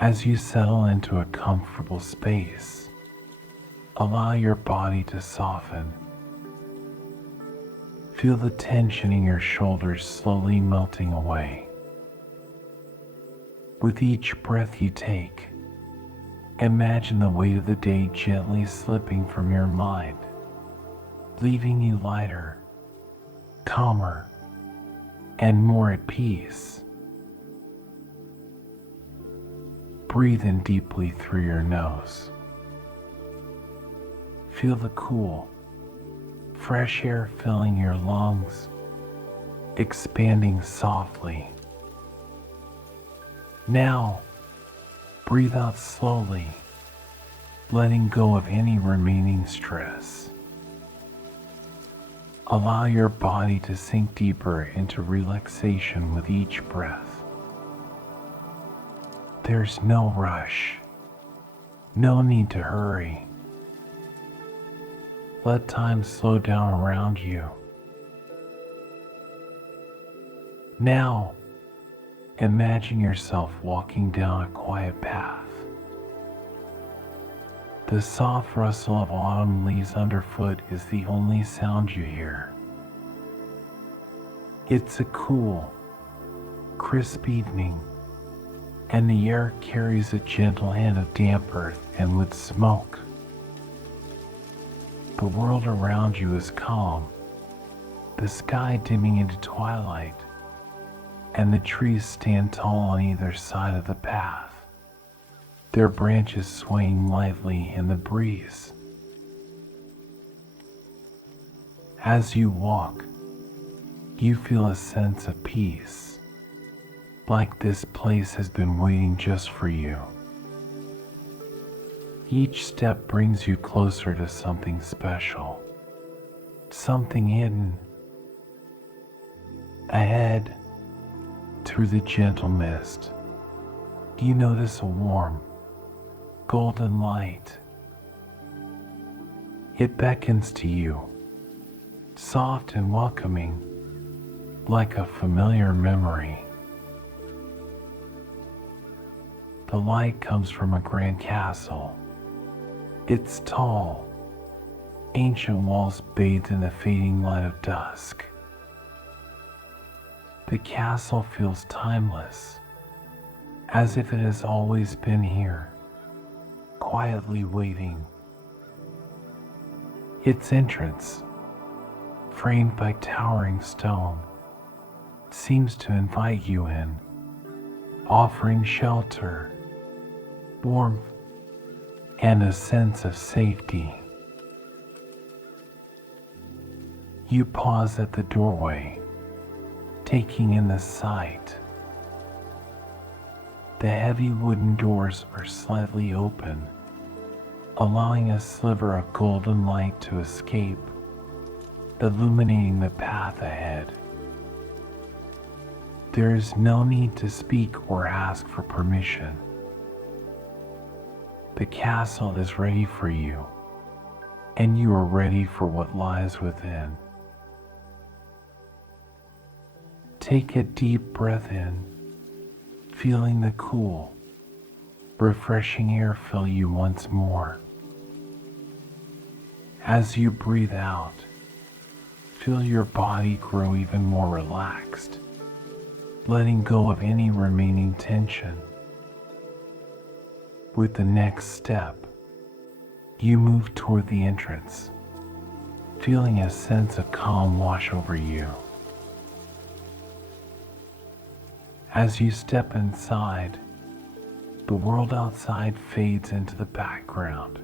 As you settle into a comfortable space, allow your body to soften. Feel the tension in your shoulders slowly melting away. With each breath you take, imagine the weight of the day gently slipping from your mind, leaving you lighter, calmer, and more at peace. Breathe in deeply through your nose. Feel the cool, fresh air filling your lungs, expanding softly. Now, breathe out slowly, letting go of any remaining stress. Allow your body to sink deeper into relaxation with each breath. There's no rush, no need to hurry. Let time slow down around you. Now, imagine yourself walking down a quiet path. The soft rustle of autumn leaves underfoot is the only sound you hear. It's a cool, crisp evening, and the air carries a gentle hint of damp earth and wood smoke. The world around you is calm, the sky dimming into twilight, and the trees stand tall on either side of the path, their branches swaying lightly in the breeze. As you walk, you feel a sense of peace, like this place has been waiting just for you. Each step brings you closer to something special, something hidden. Ahead, through the gentle mist, you notice a warm, golden light. It beckons to you, soft and welcoming, like a familiar memory. The light comes from a grand castle. Its tall, ancient walls bathed in the fading light of dusk. The castle feels timeless, as if it has always been here, quietly waiting. Its entrance, framed by towering stone, seems to invite you in, offering shelter, warmth, and a sense of safety. You pause at the doorway, taking in the sight. The heavy wooden doors are slightly open, allowing a sliver of golden light to escape, illuminating the path ahead. There is no need to speak or ask for permission. The castle is ready for you, and you are ready for what lies within. Take a deep breath in, feeling the cool, refreshing air fill you once more. As you breathe out, feel your body grow even more relaxed, letting go of any remaining tension. With the next step, you move toward the entrance, feeling a sense of calm wash over you. As you step inside, the world outside fades into the background.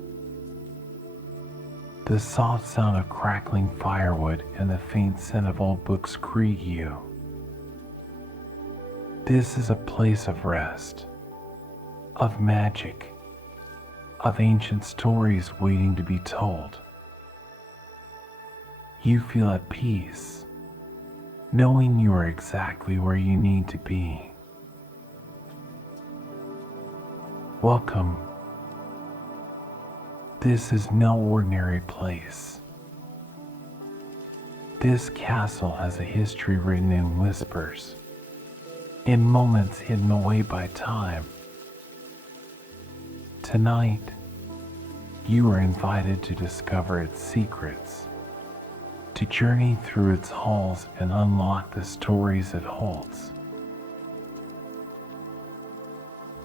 The soft sound of crackling firewood and the faint scent of old books greet you. This is a place of rest, of magic, of ancient stories waiting to be told. You feel at peace, knowing you are exactly where you need to be. Welcome. This is no ordinary place. This castle has a history written in whispers, in moments hidden away by time. Tonight, you are invited to discover its secrets, to journey through its halls and unlock the stories it holds.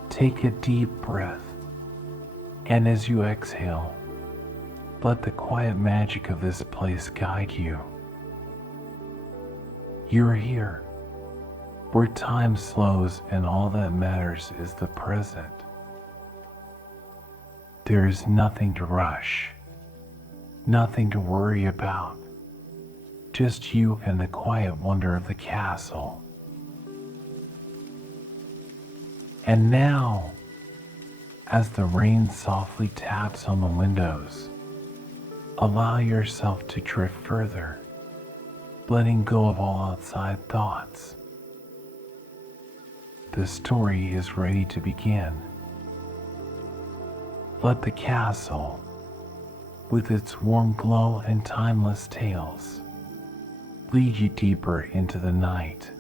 Take a deep breath, and as you exhale, let the quiet magic of this place guide you. You're here, where time slows and all that matters is the present. There is nothing to rush, nothing to worry about, just you and the quiet wonder of the castle. And now, as the rain softly taps on the windows, allow yourself to drift further, letting go of all outside thoughts. The story is ready to begin. Let the castle, with its warm glow and timeless tales, lead you deeper into the night.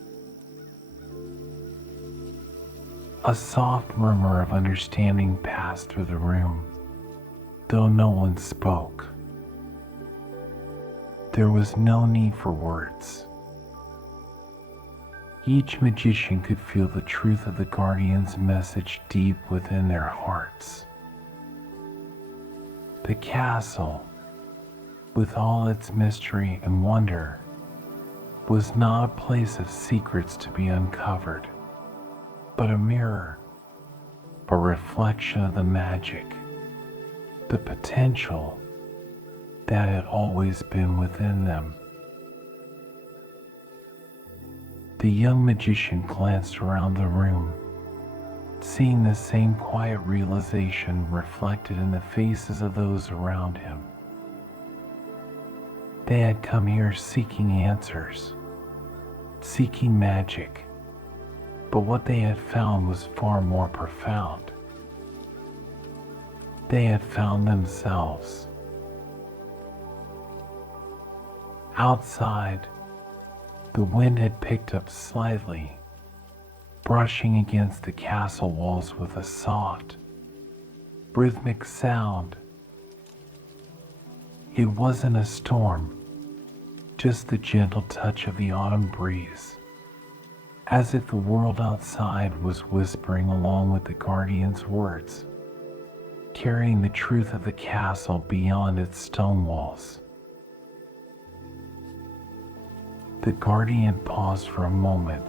A soft murmur of understanding passed through the room, though no one spoke. There was no need for words. Each magician could feel the truth of the guardian's message deep within their hearts. The castle, with all its mystery and wonder, was not a place of secrets to be uncovered, but a mirror, a reflection of the magic, the potential that had always been within them. The young magician glanced around the room, seeing the same quiet realization reflected in the faces of those around him. They had come here seeking answers, seeking magic, but what they had found was far more profound. They had found themselves. Outside, the wind had picked up slightly, brushing against the castle walls with a soft, rhythmic sound. It wasn't a storm, just the gentle touch of the autumn breeze, as if the world outside was whispering along with the guardian's words, carrying the truth of the castle beyond its stone walls. The guardian paused for a moment,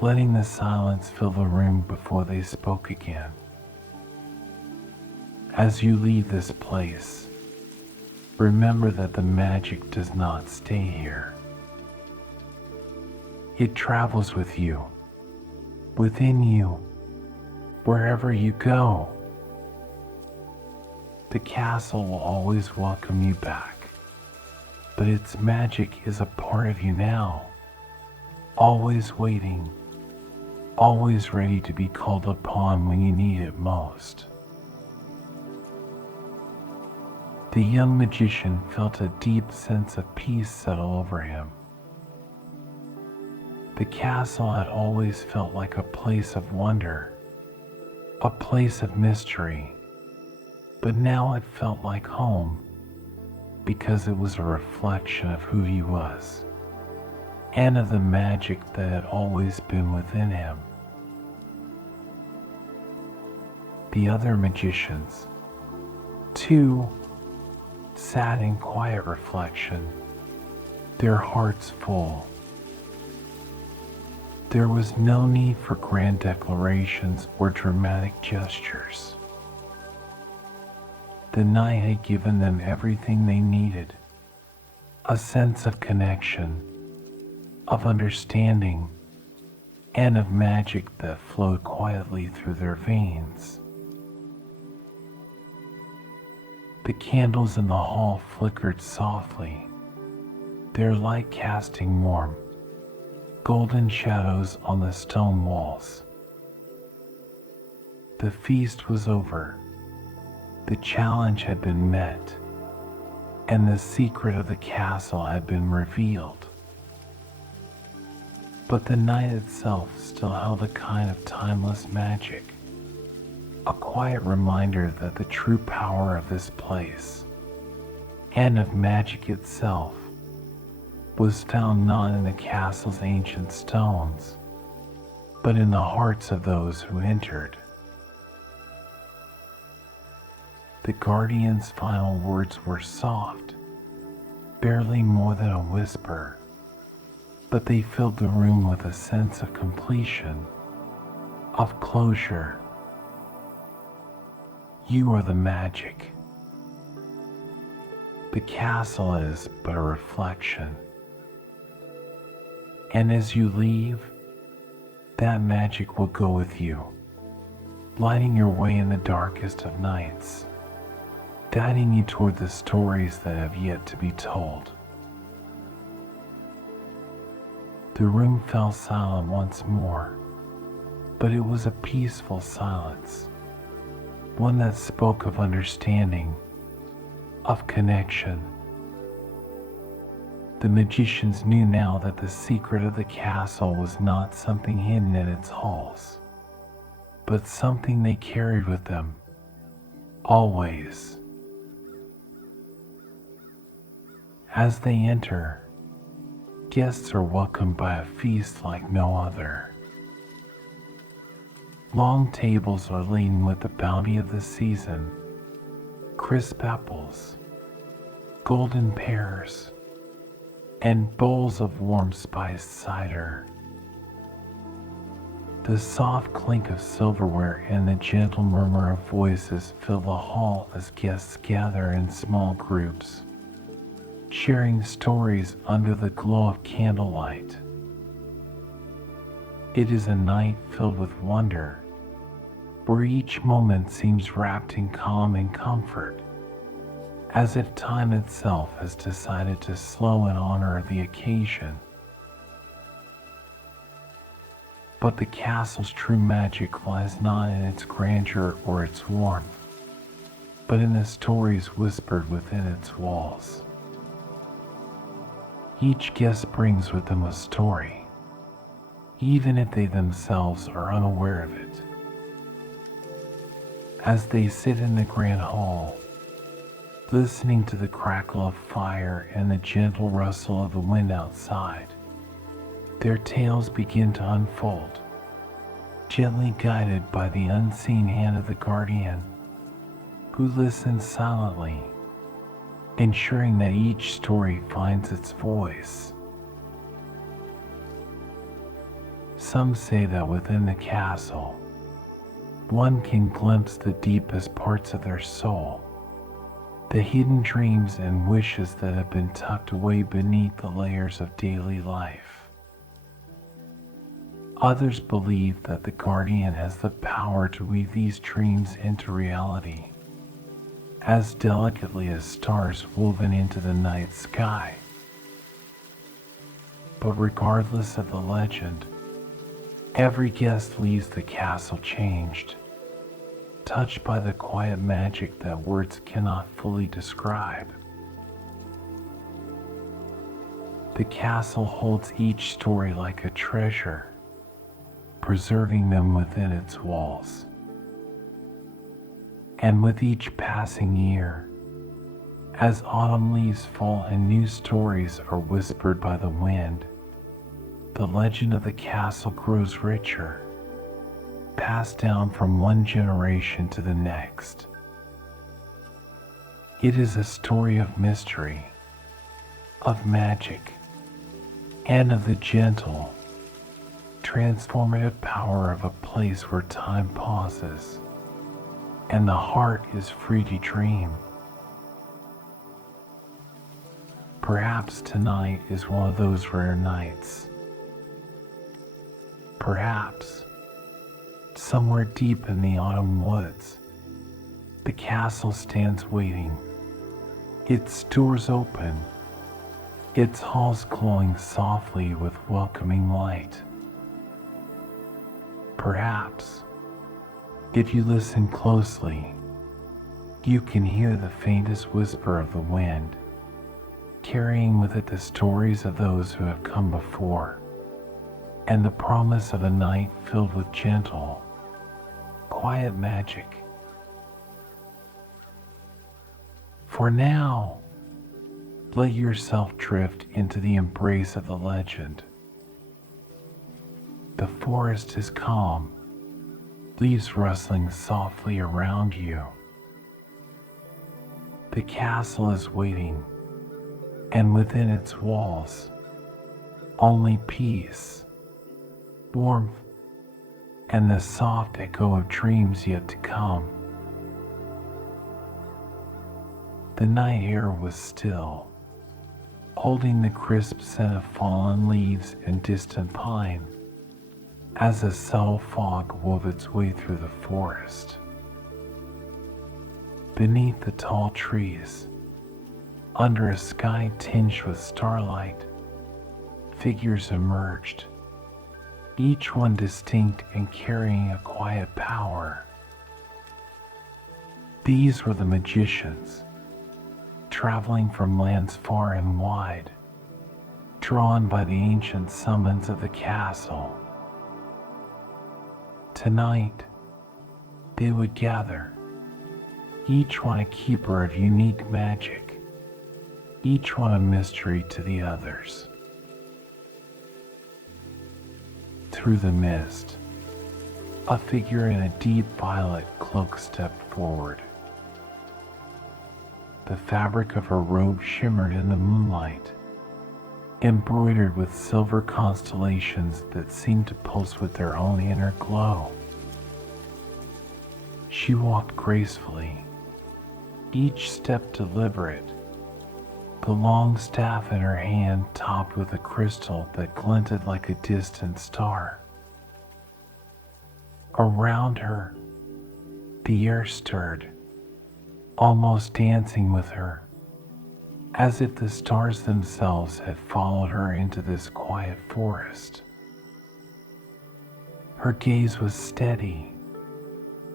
letting the silence fill the room before they spoke again. As you leave this place, remember that the magic does not stay here. It travels with you, within you, wherever you go. The castle will always welcome you back, but its magic is a part of you now, always waiting, always ready to be called upon when you need it most. The young magician felt a deep sense of peace settle over him. The castle had always felt like a place of wonder, a place of mystery, but now it felt like home because it was a reflection of who he was and of the magic that had always been within him. The other magicians, too, sat in quiet reflection, their hearts full. There was no need for grand declarations or dramatic gestures. The night had given them everything they needed, a sense of connection, of understanding, and of magic that flowed quietly through their veins. The candles in the hall flickered softly, their light casting warm, golden shadows on the stone walls. The feast was over. The challenge had been met, and the secret of the castle had been revealed. But the night itself still held a kind of timeless magic, a quiet reminder that the true power of this place and of magic itself was found not in the castle's ancient stones, but in the hearts of those who entered. The guardian's final words were soft, barely more than a whisper, but they filled the room with a sense of completion, of closure. You are the magic. The castle is but a reflection. And as you leave, that magic will go with you, lighting your way in the darkest of nights, guiding you toward the stories that have yet to be told. The room fell silent once more, but it was a peaceful silence, one that spoke of understanding, of connection. The magicians knew now that the secret of the castle was not something hidden in its halls, but something they carried with them, always. As they enter, guests are welcomed by a feast like no other. Long tables are laden with the bounty of the season, crisp apples, golden pears, and bowls of warm spiced cider. The soft clink of silverware and the gentle murmur of voices fill the hall as guests gather in small groups, sharing stories under the glow of candlelight. It is a night filled with wonder, where each moment seems wrapped in calm and comfort, as if time itself has decided to slow in honor of the occasion. But the castle's true magic lies not in its grandeur or its warmth, but in the stories whispered within its walls. Each guest brings with them a story, even if they themselves are unaware of it. As they sit in the grand hall, listening to the crackle of fire and the gentle rustle of the wind outside, their tales begin to unfold, gently guided by the unseen hand of the guardian, who listens silently, ensuring that each story finds its voice. Some say that within the castle, one can glimpse the deepest parts of their soul, the hidden dreams and wishes that have been tucked away beneath the layers of daily life. Others believe that the guardian has the power to weave these dreams into reality, as delicately as stars woven into the night sky. But regardless of the legend, every guest leaves the castle changed, touched by the quiet magic that words cannot fully describe. The castle holds each story like a treasure, preserving them within its walls. And with each passing year, as autumn leaves fall and new stories are whispered by the wind, the legend of the castle grows richer, passed down from one generation to the next. It is a story of mystery, of magic, and of the gentle, transformative power of a place where time pauses and the heart is free to dream. Perhaps tonight is one of those rare nights. Perhaps, somewhere deep in the autumn woods, the castle stands waiting, its doors open, its halls glowing softly with welcoming light. Perhaps, if you listen closely, you can hear the faintest whisper of the wind, carrying with it the stories of those who have come before, and the promise of a night filled with gentle, quiet magic. For now, let yourself drift into the embrace of the legend. The forest is calm, leaves rustling softly around you. The castle is waiting, and within its walls, only peace, warmth, and the soft echo of dreams yet to come. The night air was still, holding the crisp scent of fallen leaves and distant pine, as a subtle fog wove its way through the forest. Beneath the tall trees, under a sky tinged with starlight, figures emerged, each one distinct and carrying a quiet power. These were the magicians, traveling from lands far and wide, drawn by the ancient summons of the castle. Tonight, they would gather, each one a keeper of unique magic, each one a mystery to the others. Through the mist, a figure in a deep violet cloak stepped forward. The fabric of her robe shimmered in the moonlight, embroidered with silver constellations that seemed to pulse with their own inner glow. She walked gracefully, each step deliberate, the long staff in her hand topped with a crystal that glinted like a distant star. Around her, the air stirred, almost dancing with her, as if the stars themselves had followed her into this quiet forest. Her gaze was steady,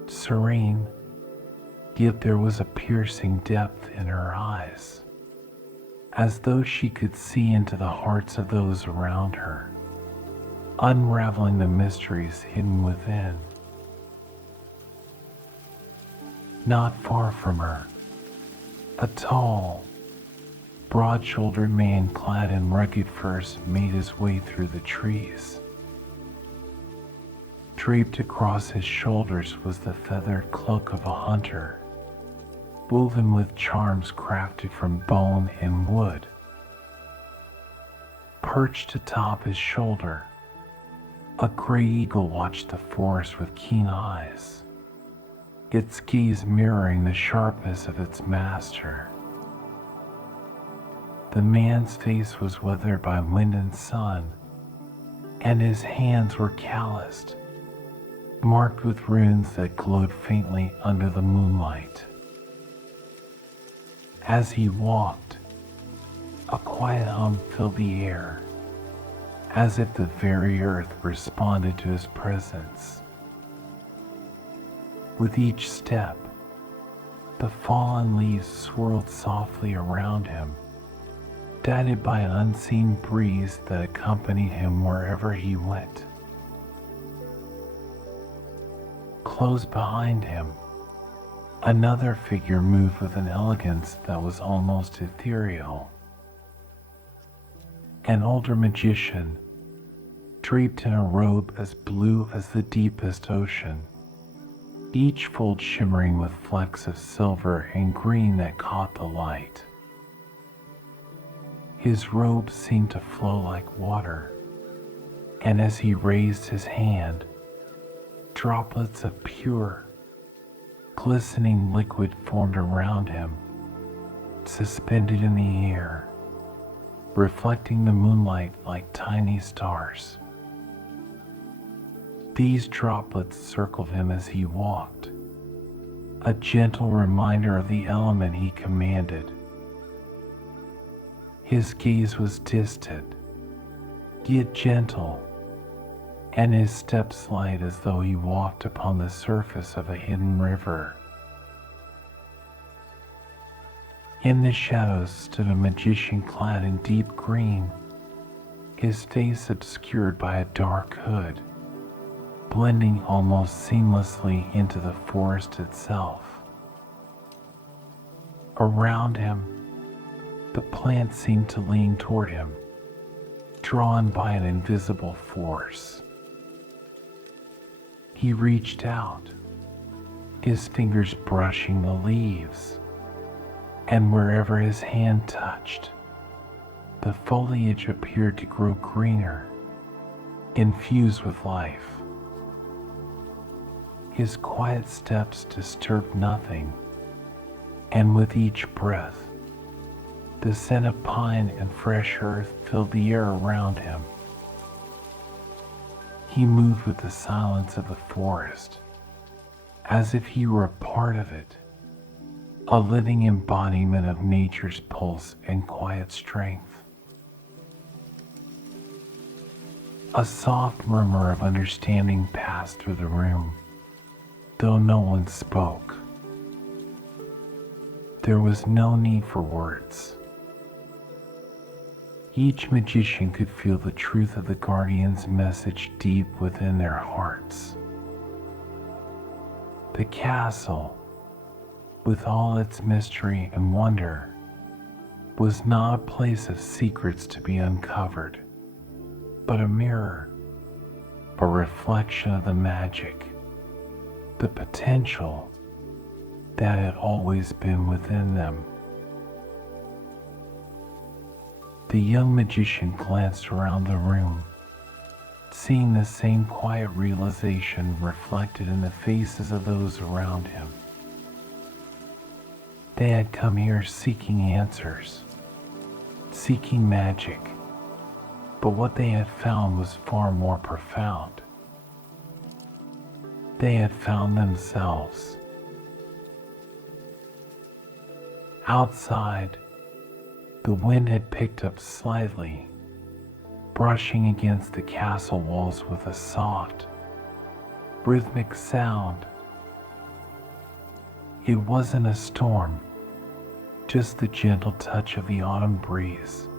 serene, yet there was a piercing depth in her eyes, as though she could see into the hearts of those around her, unraveling the mysteries hidden within. Not far from her, a tall, broad-shouldered man clad in rugged furs made his way through the trees. Draped across his shoulders was the feathered cloak of a hunter, woven with charms crafted from bone and wood. Perched atop his shoulder, a gray eagle watched the forest with keen eyes, its gaze mirroring the sharpness of its master. The man's face was weathered by wind and sun, and his hands were calloused, marked with runes that glowed faintly under the moonlight. As he walked, a quiet hum filled the air, as if the very earth responded to his presence. With each step, the fallen leaves swirled softly around him, guided by an unseen breeze that accompanied him wherever he went. Close behind him, another figure moved with an elegance that was almost ethereal. An older magician, draped in a robe as blue as the deepest ocean, each fold shimmering with flecks of silver and green that caught the light. His robe seemed to flow like water, and as he raised his hand, droplets of pure, glistening liquid formed around him, suspended in the air, reflecting the moonlight like tiny stars. These droplets circled him as he walked, a gentle reminder of the element he commanded. His gaze was distant, yet gentle, and his steps light as though he walked upon the surface of a hidden river. In the shadows stood a magician clad in deep green, his face obscured by a dark hood. blending almost seamlessly into the forest itself. Around him, the plants seemed to lean toward him, drawn by an invisible force. He reached out, his fingers brushing the leaves, and wherever his hand touched, the foliage appeared to grow greener, infused with life. His quiet steps disturbed nothing, and with each breath, the scent of pine and fresh earth filled the air around him. He moved with the silence of the forest, as if he were a part of it, a living embodiment of nature's pulse and quiet strength. A soft murmur of understanding passed through the room, though no one spoke. There was no need for words. Each magician could feel the truth of the guardian's message deep within their hearts. The castle, with all its mystery and wonder, was not a place of secrets to be uncovered, but a mirror, a reflection of the magic, the potential that had always been within them. The young magician glanced around the room, seeing the same quiet realization reflected in the faces of those around him. They had come here seeking answers, seeking magic, but what they had found was far more profound. They had found themselves. Outside, the wind had picked up slightly, brushing against the castle walls with a soft, rhythmic sound. It wasn't a storm, just the gentle touch of the autumn breeze,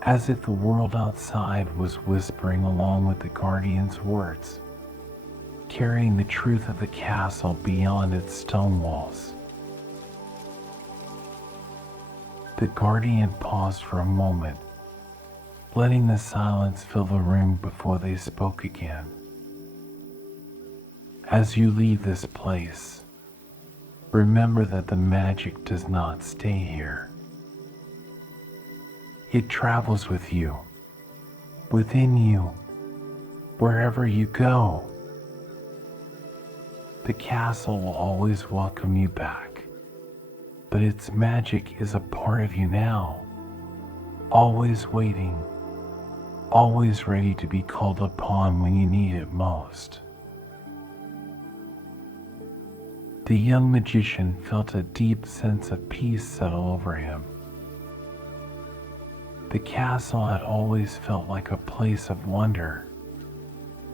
as if the world outside was whispering along with the guardian's words, carrying the truth of the castle beyond its stone walls. The guardian paused for a moment, letting the silence fill the room before they spoke again. As you leave this place, remember that the magic does not stay here. It travels with you, within you, wherever you go. The castle will always welcome you back, but its magic is a part of you now, always waiting, always ready to be called upon when you need it most. The young magician felt a deep sense of peace settle over him. The castle had always felt like a place of wonder,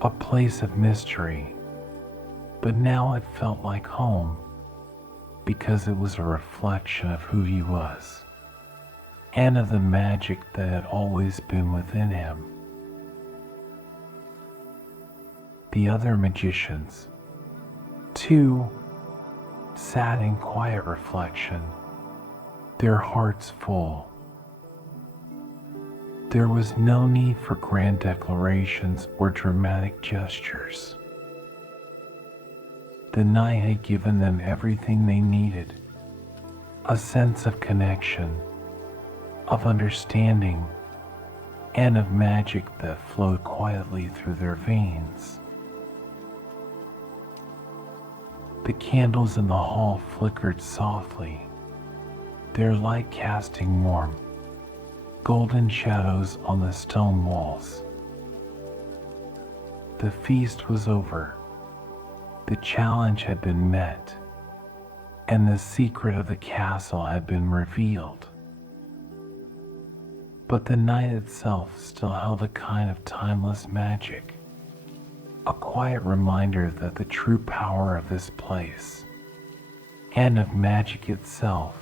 a place of mystery, but now it felt like home, because it was a reflection of who he was, and of the magic that had always been within him. The other magicians, too, sat in quiet reflection, their hearts full. There was no need for grand declarations or dramatic gestures. The night had given them everything they needed, a sense of connection, of understanding, and of magic that flowed quietly through their veins. The candles in the hall flickered softly, their light casting warm, golden shadows on the stone walls. The feast was over. The challenge had been met, and the secret of the castle had been revealed. But the night itself still held a kind of timeless magic, a quiet reminder that the true power of this place, and of magic itself,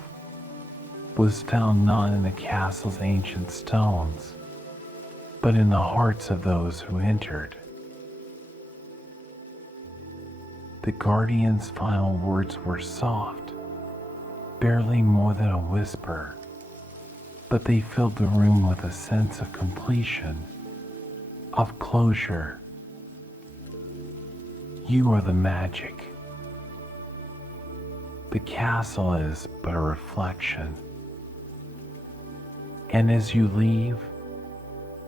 was found not in the castle's ancient stones, but in the hearts of those who entered. The guardian's final words were soft, barely more than a whisper, but they filled the room with a sense of completion, of closure. You are the magic. The castle is but a reflection. And as you leave,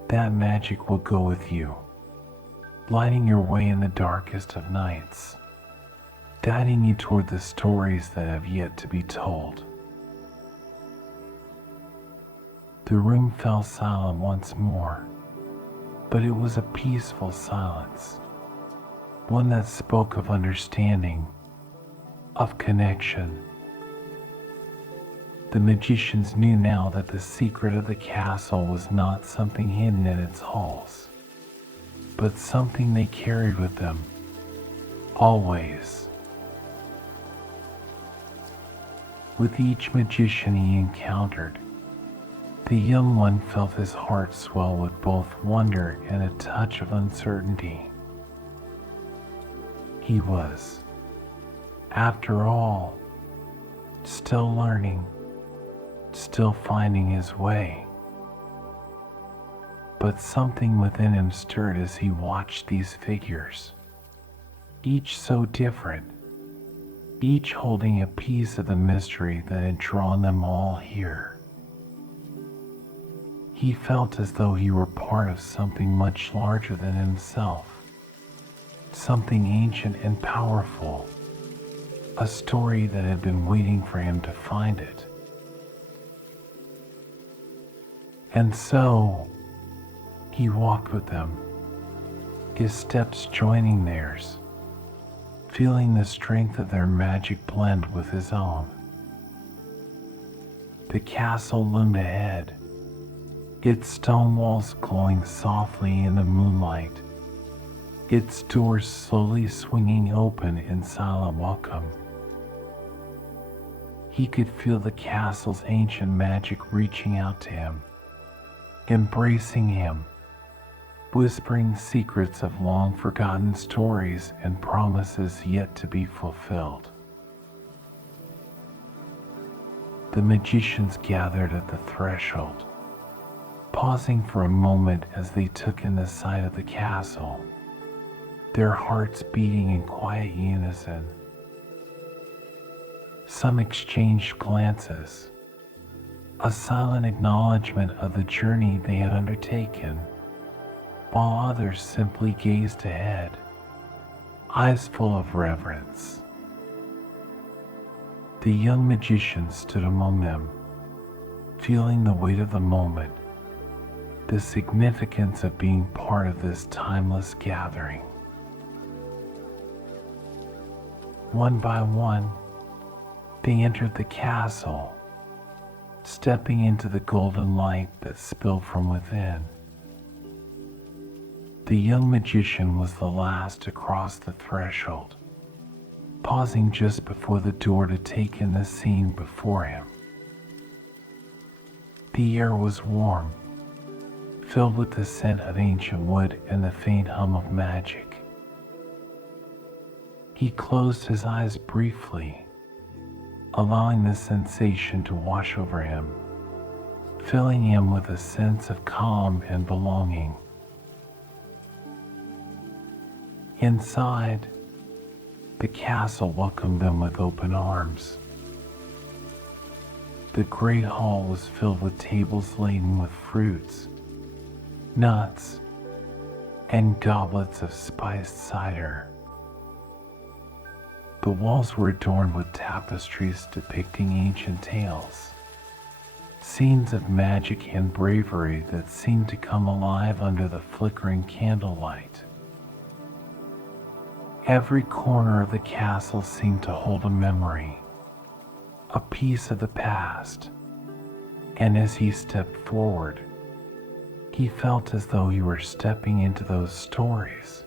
that magic will go with you, lighting your way in the darkest of nights, guiding you toward the stories that have yet to be told. The room fell silent once more, but it was a peaceful silence, one that spoke of understanding, of connection. The magicians knew now that the secret of the castle was not something hidden in its halls, but something they carried with them, always. With each magician he encountered, the young one felt his heart swell with both wonder and a touch of uncertainty. He was, after all, still learning, still finding his way. But something within him stirred as he watched these figures, each so different, each holding a piece of the mystery that had drawn them all here. He felt as though he were part of something much larger than himself, something ancient and powerful, a story that had been waiting for him to find it. And so, he walked with them, his steps joining theirs, feeling the strength of their magic blend with his own. The castle loomed ahead, its stone walls glowing softly in the moonlight, its doors slowly swinging open in silent welcome. He could feel the castle's ancient magic reaching out to him, embracing him, whispering secrets of long-forgotten stories and promises yet to be fulfilled. The magicians gathered at the threshold, pausing for a moment as they took in the sight of the castle, their hearts beating in quiet unison. Some exchanged glances, a silent acknowledgement of the journey they had undertaken, while others simply gazed ahead, eyes full of reverence. The young magician stood among them, feeling the weight of the moment, the significance of being part of this timeless gathering. One by one, they entered the castle, stepping into the golden light that spilled from within. The young magician was the last to cross the threshold, pausing just before the door to take in the scene before him. The air was warm, filled with the scent of ancient wood and the faint hum of magic. He closed his eyes briefly, allowing the sensation to wash over him, filling him with a sense of calm and belonging. Inside, the castle welcomed them with open arms. The great hall was filled with tables laden with fruits, nuts, and goblets of spiced cider. The walls were adorned with tapestries depicting ancient tales, scenes of magic and bravery that seemed to come alive under the flickering candlelight. Every corner of the castle seemed to hold a memory, a piece of the past, and as he stepped forward, he felt as though he were stepping into those stories,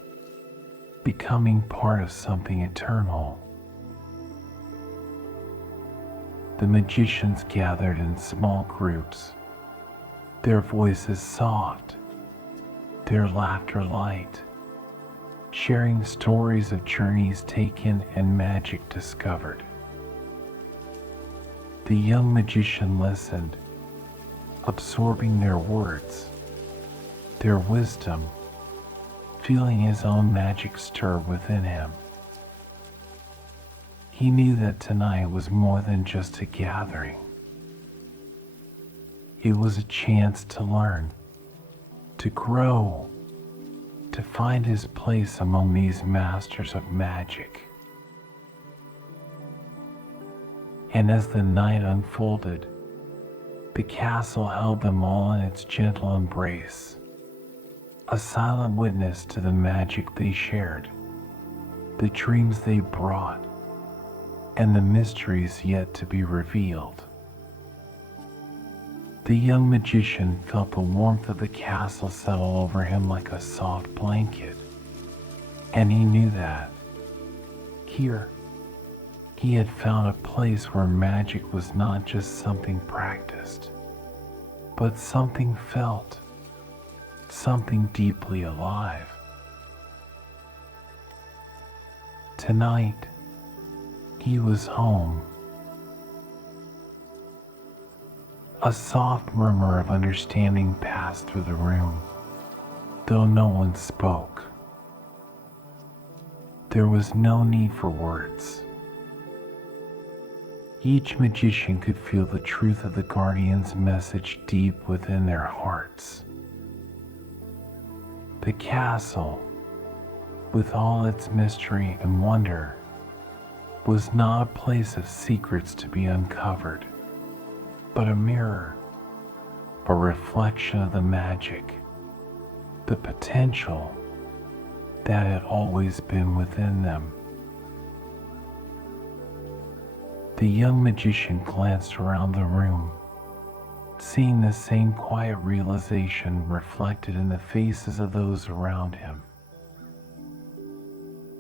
becoming part of something eternal. The magicians gathered in small groups, their voices soft, their laughter light, sharing stories of journeys taken and magic discovered. The young magician listened, absorbing their words, their wisdom, feeling his own magic stir within him. He knew that tonight was more than just a gathering. It was a chance to learn, to grow, to find his place among these masters of magic. And as the night unfolded, the castle held them all in its gentle embrace, a silent witness to the magic they shared, the dreams they brought, and the mysteries yet to be revealed. The young magician felt the warmth of the castle settle over him like a soft blanket, and he knew that here he had found a place where magic was not just something practiced, but something felt, something deeply alive. Tonight, he was home. A soft murmur of understanding passed through the room, though no one spoke. There was no need for words. Each magician could feel the truth of the guardian's message deep within their hearts. The castle, with all its mystery and wonder, was not a place of secrets to be uncovered, but a mirror, a reflection of the magic, the potential that had always been within them. The young magician glanced around the room, seeing the same quiet realization reflected in the faces of those around him.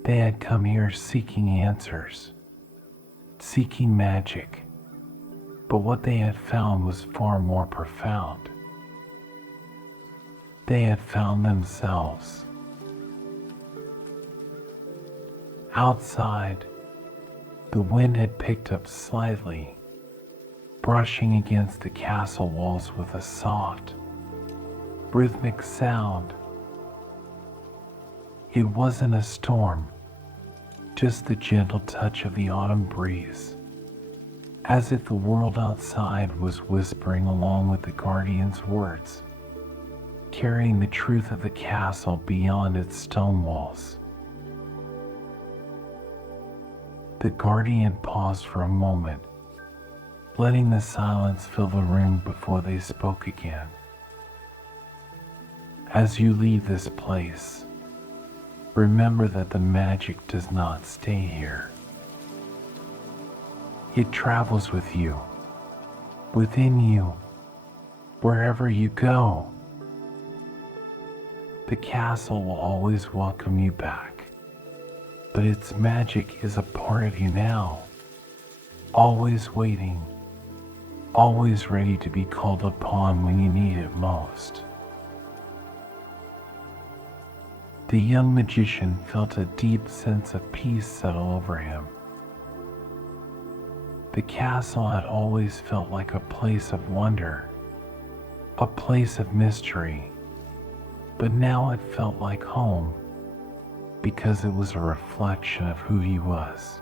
They had come here seeking answers, seeking magic, but what they had found was far more profound. They had found themselves. Outside, the wind had picked up slightly, brushing against the castle walls with a soft, rhythmic sound. It wasn't a storm, just the gentle touch of the autumn breeze, as if the world outside was whispering along with the guardian's words, carrying the truth of the castle beyond its stone walls. The guardian paused for a moment, letting the silence fill the room before they spoke again. As you leave this place, remember that the magic does not stay here. It travels with you, within you, wherever you go. The castle will always welcome you back, but its magic is a part of you now, always waiting, always ready to be called upon when you need it most. The young magician felt a deep sense of peace settle over him. The castle had always felt like a place of wonder, a place of mystery, but now it felt like home because it was a reflection of who he was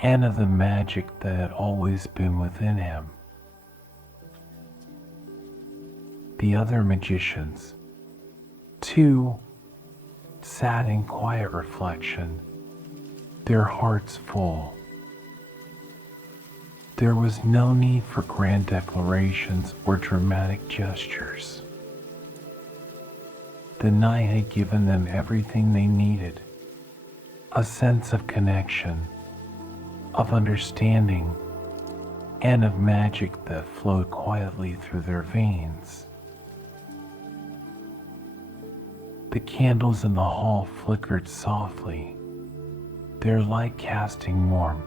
and of the magic that had always been within him. The other magicians, too, sat in quiet reflection, their hearts full. There was no need for grand declarations or dramatic gestures. The night had given them everything they needed, a sense of connection, of understanding, and of magic that flowed quietly through their veins. The candles in the hall flickered softly, their light casting warm,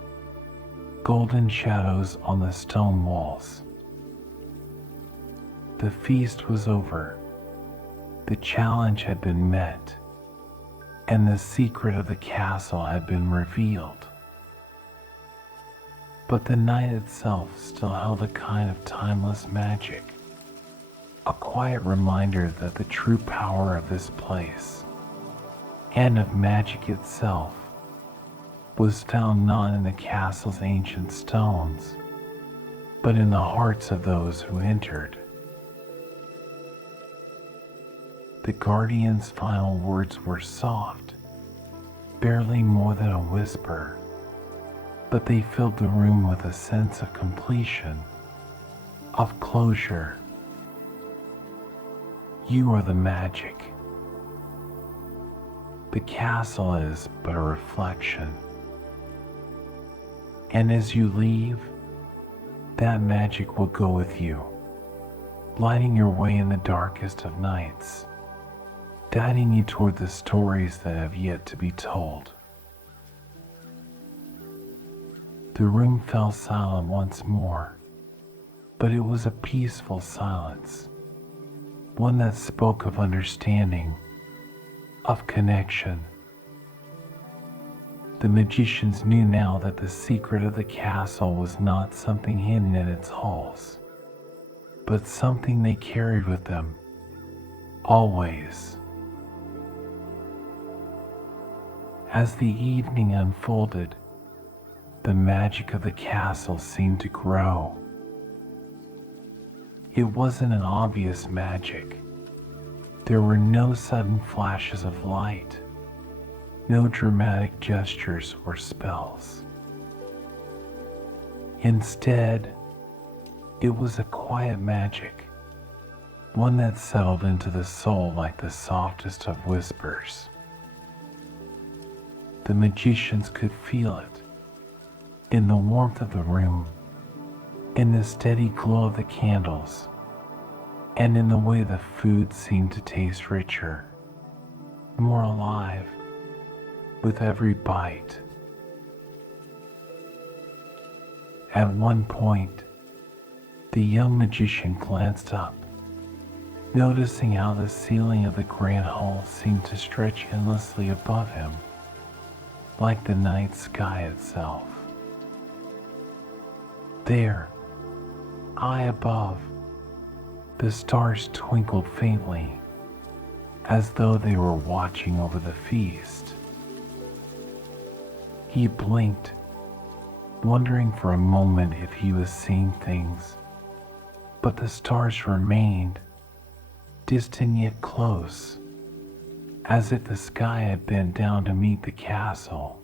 golden shadows on the stone walls. The feast was over. The challenge had been met, and the secret of the castle had been revealed. But the night itself still held a kind of timeless magic, a quiet reminder that the true power of this place, and of magic itself, was found not in the castle's ancient stones, but in the hearts of those who entered. The guardian's final words were soft, barely more than a whisper, but they filled the room with a sense of completion, of closure. You are the magic. The castle is but a reflection. And as you leave, that magic will go with you, lighting your way in the darkest of nights, guiding you toward the stories that have yet to be told. The room fell silent once more, but it was a peaceful silence, one that spoke of understanding, of connection. The magicians knew now that the secret of the castle was not something hidden in its halls, but something they carried with them, always. As the evening unfolded, the magic of the castle seemed to grow. It wasn't an obvious magic. There were no sudden flashes of light, no dramatic gestures or spells. Instead, it was a quiet magic, one that settled into the soul like the softest of whispers. The magicians could feel it, in the warmth of the room, in the steady glow of the candles, and in the way the food seemed to taste richer, more alive, with every bite. At one point, the young magician glanced up, noticing how the ceiling of the grand hall seemed to stretch endlessly above him, like the night sky itself. There, high above, the stars twinkled faintly, as though they were watching over the feast. He blinked, wondering for a moment if he was seeing things, but the stars remained, distant yet close, as if the sky had bent down to meet the castle,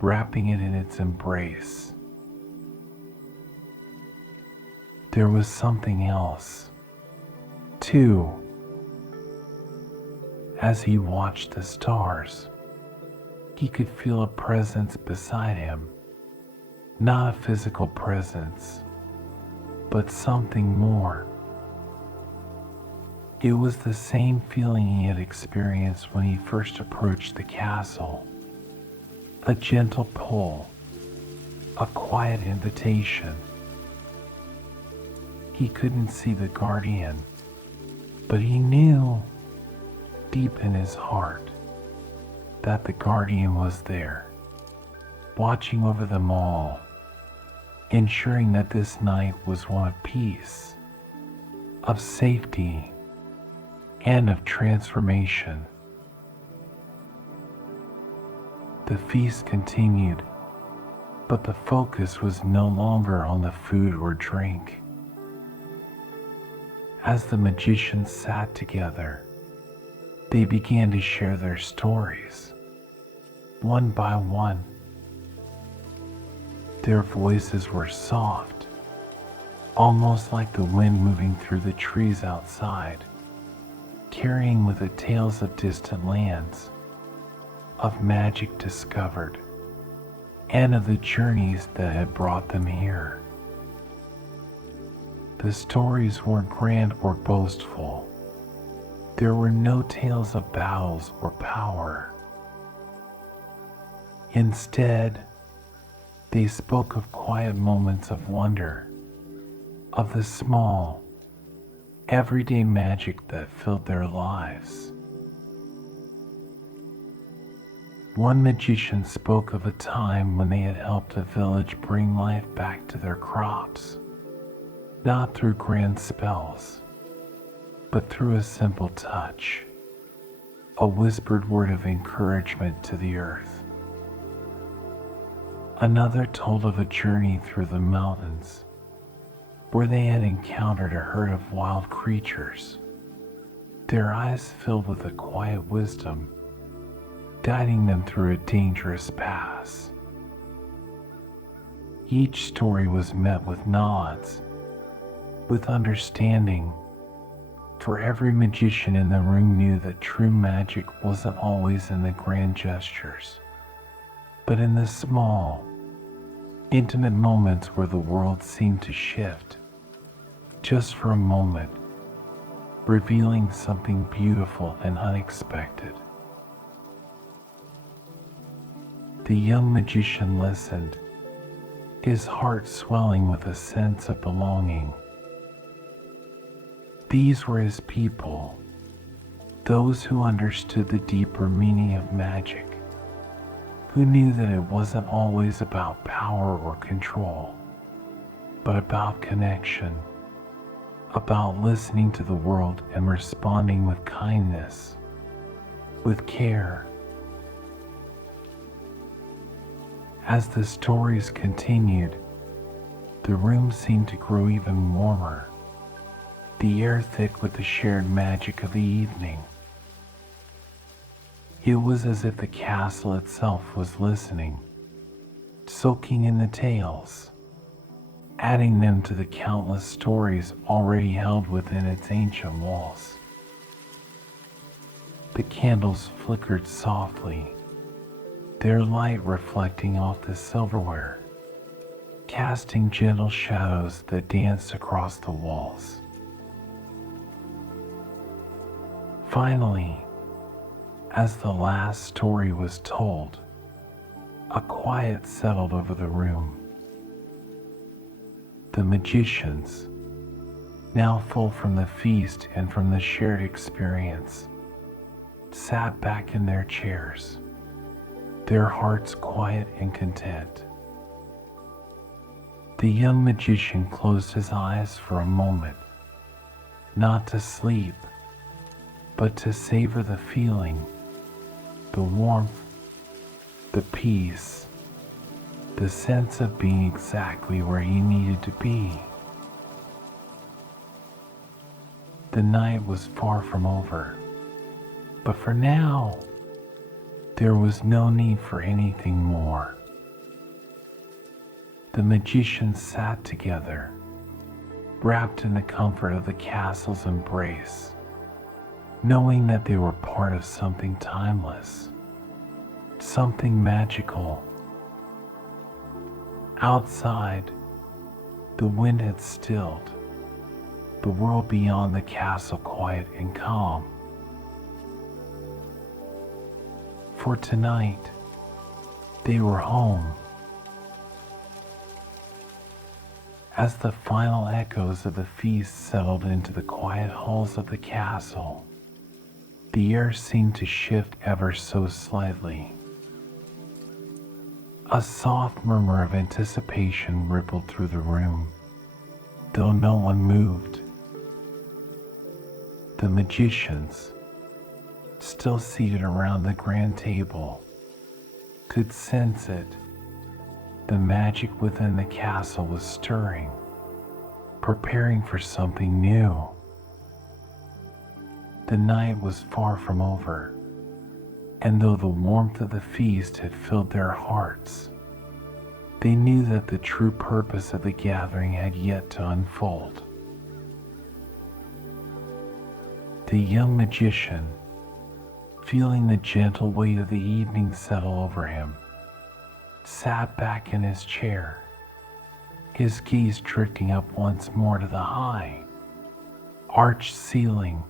wrapping it in its embrace. There was something else, too. As he watched the stars, he could feel a presence beside him, not a physical presence, but something more. It was the same feeling he had experienced when he first approached the castle, a gentle pull, a quiet invitation. He couldn't see the guardian, but he knew, deep in his heart, that the guardian was there, watching over them all, ensuring that this night was one of peace, of safety, and of transformation. The feast continued, but the focus was no longer on the food or drink. As the magicians sat together, they began to share their stories, one by one. Their voices were soft, almost like the wind moving through the trees outside, carrying with it tales of distant lands, of magic discovered, and of the journeys that had brought them here. The stories weren't grand or boastful. There were no tales of battles or power. Instead, they spoke of quiet moments of wonder, of the small, everyday magic that filled their lives. One magician spoke of a time when they had helped a village bring life back to their crops, not through grand spells, but through a simple touch, a whispered word of encouragement to the earth. Another told of a journey through the mountains where they had encountered a herd of wild creatures, their eyes filled with a quiet wisdom, guiding them through a dangerous pass. Each story was met with nods, with understanding, for every magician in the room knew that true magic wasn't always in the grand gestures, but in the small, intimate moments where the world seemed to shift, just for a moment, revealing something beautiful and unexpected. The young magician listened, his heart swelling with a sense of belonging. These were his people, those who understood the deeper meaning of magic, who knew that it wasn't always about power or control, but about connection, about listening to the world and responding with kindness, with care. As the stories continued, the room seemed to grow even warmer, the air thick with the shared magic of the evening. It was as if the castle itself was listening, soaking in the tales, adding them to the countless stories already held within its ancient walls. The candles flickered softly, their light reflecting off the silverware, casting gentle shadows that danced across the walls. Finally, as the last story was told, a quiet settled over the room. The magicians, now full from the feast and from the shared experience, sat back in their chairs, their hearts quiet and content. The young magician closed his eyes for a moment, not to sleep, but to savor the feeling, the warmth, the peace, the sense of being exactly where he needed to be. The night was far from over, but for now, there was no need for anything more. The magicians sat together, wrapped in the comfort of the castle's embrace, knowing that they were part of something timeless, something magical. Outside, the wind had stilled, the world beyond the castle quiet and calm. For tonight, they were home. As the final echoes of the feast settled into the quiet halls of the castle, the air seemed to shift ever so slightly. A soft murmur of anticipation rippled through the room, though no one moved. The magicians, still seated around the grand table, could sense it. The magic within the castle was stirring, preparing for something new. The night was far from over, and though the warmth of the feast had filled their hearts, they knew that the true purpose of the gathering had yet to unfold. The young magician, feeling the gentle weight of the evening settle over him, sat back in his chair, his gaze drifting up once more to the high, arched ceiling.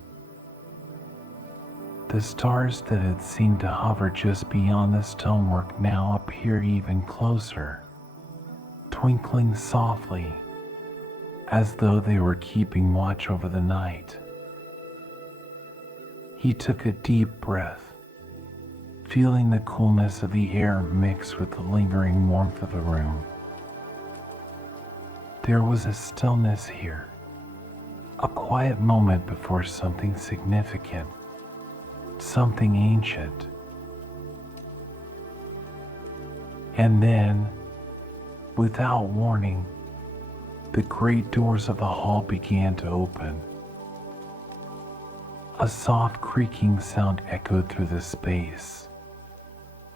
The stars that had seemed to hover just beyond the stonework now appeared even closer, twinkling softly, as though they were keeping watch over the night. He took a deep breath, feeling the coolness of the air mixed with the lingering warmth of the room. There was a stillness here, a quiet moment before something significant, something ancient. And then, without warning, the great doors of the hall began to open. A soft creaking sound echoed through the space,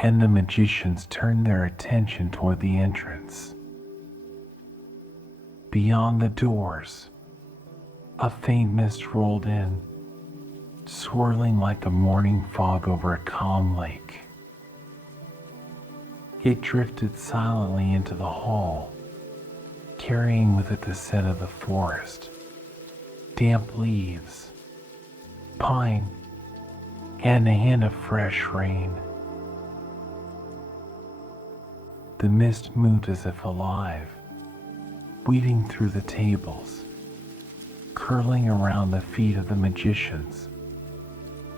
and the magicians turned their attention toward the entrance. Beyond the doors, a faint mist rolled in, swirling like a morning fog over a calm lake. It drifted silently into the hall, carrying with it the scent of the forest, damp leaves, pine, and a hint of fresh rain. The mist moved as if alive, weaving through the tables, curling around the feet of the magicians,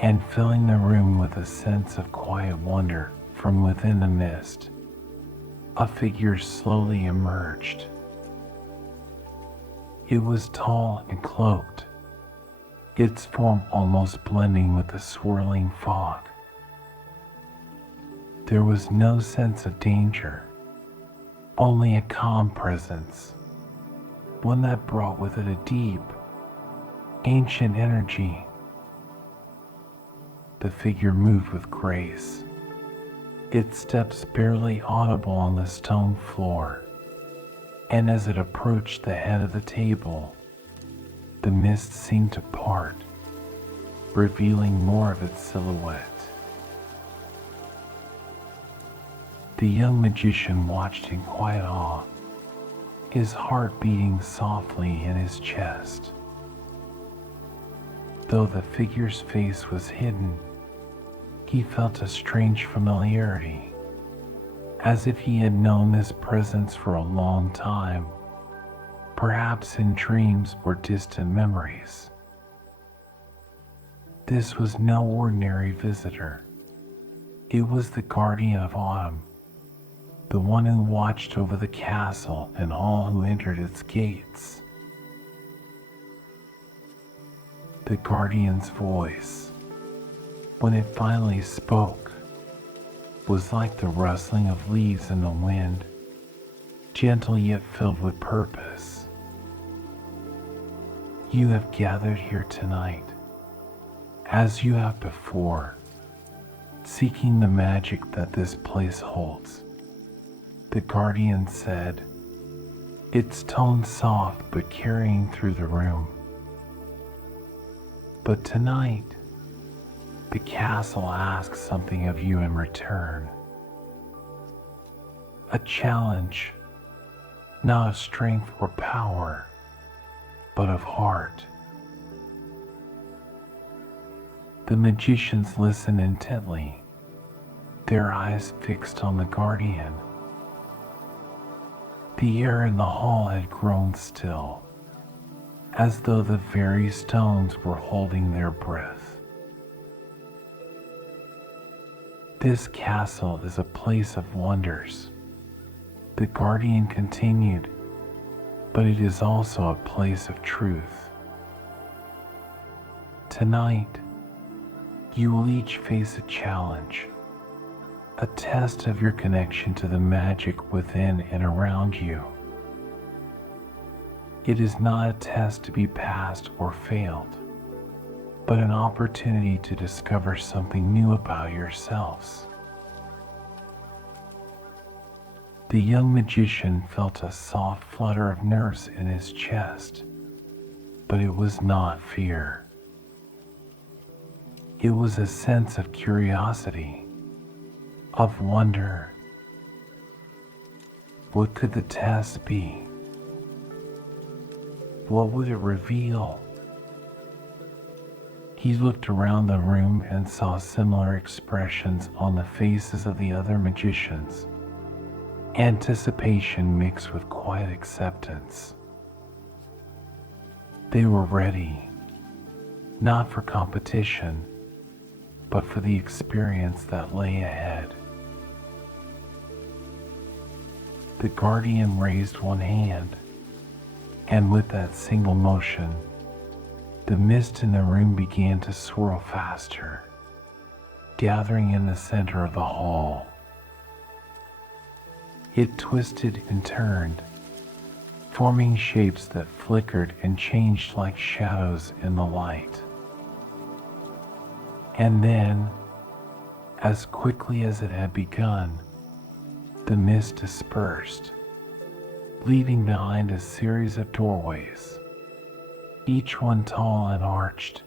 and filling the room with a sense of quiet wonder. From within the mist, a figure slowly emerged. It was tall and cloaked, its form almost blending with the swirling fog. There was no sense of danger, only a calm presence, one that brought with it a deep, ancient energy. The figure moved with grace, its steps barely audible on the stone floor, and as it approached the head of the table, the mist seemed to part, revealing more of its silhouette. The young magician watched in quiet awe, his heart beating softly in his chest. Though the figure's face was hidden, he felt a strange familiarity, as if he had known this presence for a long time, perhaps in dreams or distant memories. This was no ordinary visitor. It was the guardian of autumn, the one who watched over the castle and all who entered its gates. The guardian's voice, when it finally spoke, was like the rustling of leaves in the wind, gentle yet filled with purpose. You have gathered here tonight, as you have before, seeking the magic that this place holds. The guardian said, its tone soft but carrying through the room. But tonight, the castle asks something of you in return. A challenge, not of strength or power, but of heart. The magicians listened intently, their eyes fixed on the guardian. The air in the hall had grown still, as though the very stones were holding their breath. This castle is a place of wonders, the guardian continued, but it is also a place of truth. Tonight, you will each face a challenge, a test of your connection to the magic within and around you. It is not a test to be passed or failed, but an opportunity to discover something new about yourselves. The young magician felt a soft flutter of nerves in his chest, but it was not fear. It was a sense of curiosity, of wonder. What could the test be? What would it reveal? He looked around the room and saw similar expressions on the faces of the other magicians, anticipation mixed with quiet acceptance. They were ready, not for competition, but for the experience that lay ahead. The guardian raised one hand, and with that single motion, the mist in the room began to swirl faster, gathering in the center of the hall. It twisted and turned, forming shapes that flickered and changed like shadows in the light. And then, as quickly as it had begun, the mist dispersed, leaving behind a series of doorways, each one tall and arched,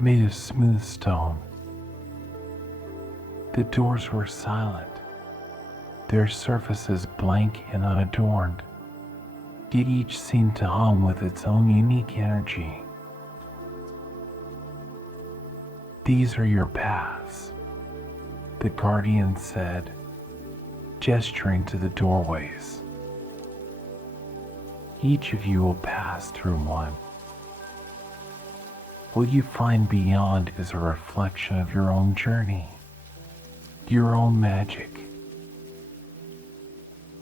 made of smooth stone. The doors were silent, their surfaces blank and unadorned, yet each seemed to hum with its own unique energy. "These are your paths," the guardian said, gesturing to the doorways. "Each of you will pass through one. What you find beyond is a reflection of your own journey, your own magic.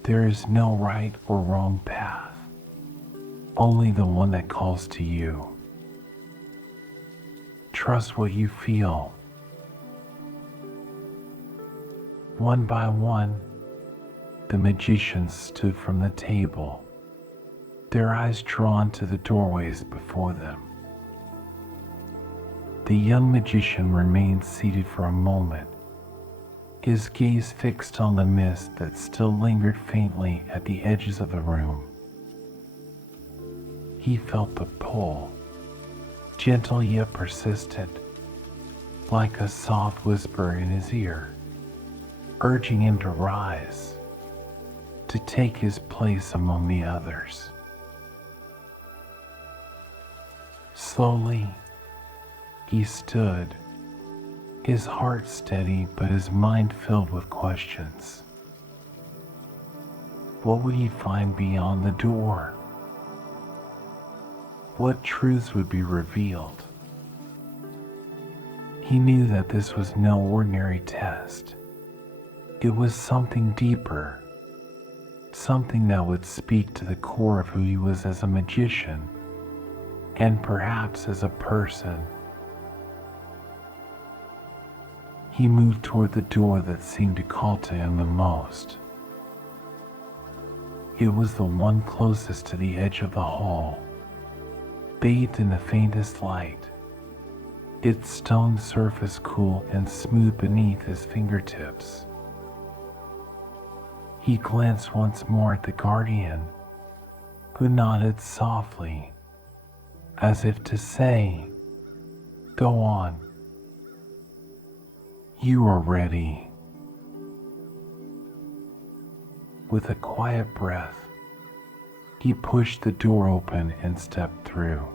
There is no right or wrong path, only the one that calls to you. Trust what you feel." One by one, the magicians stood from the table, their eyes drawn to the doorways before them. The young magician remained seated for a moment, his gaze fixed on the mist that still lingered faintly at the edges of the room. He felt the pull, gentle yet persistent, like a soft whisper in his ear, urging him to rise, to take his place among the others. Slowly, he stood, his heart steady but his mind filled with questions. What would he find beyond the door? What truths would be revealed? He knew that this was no ordinary test. It was something deeper, something that would speak to the core of who he was as a magician, and perhaps as a person. He moved toward the door that seemed to call to him the most. It was the one closest to the edge of the hall, bathed in the faintest light, its stone surface cool and smooth beneath his fingertips. He glanced once more at the guardian, who nodded softly, as if to say, "Go on. You are ready." With a quiet breath, he pushed the door open and stepped through.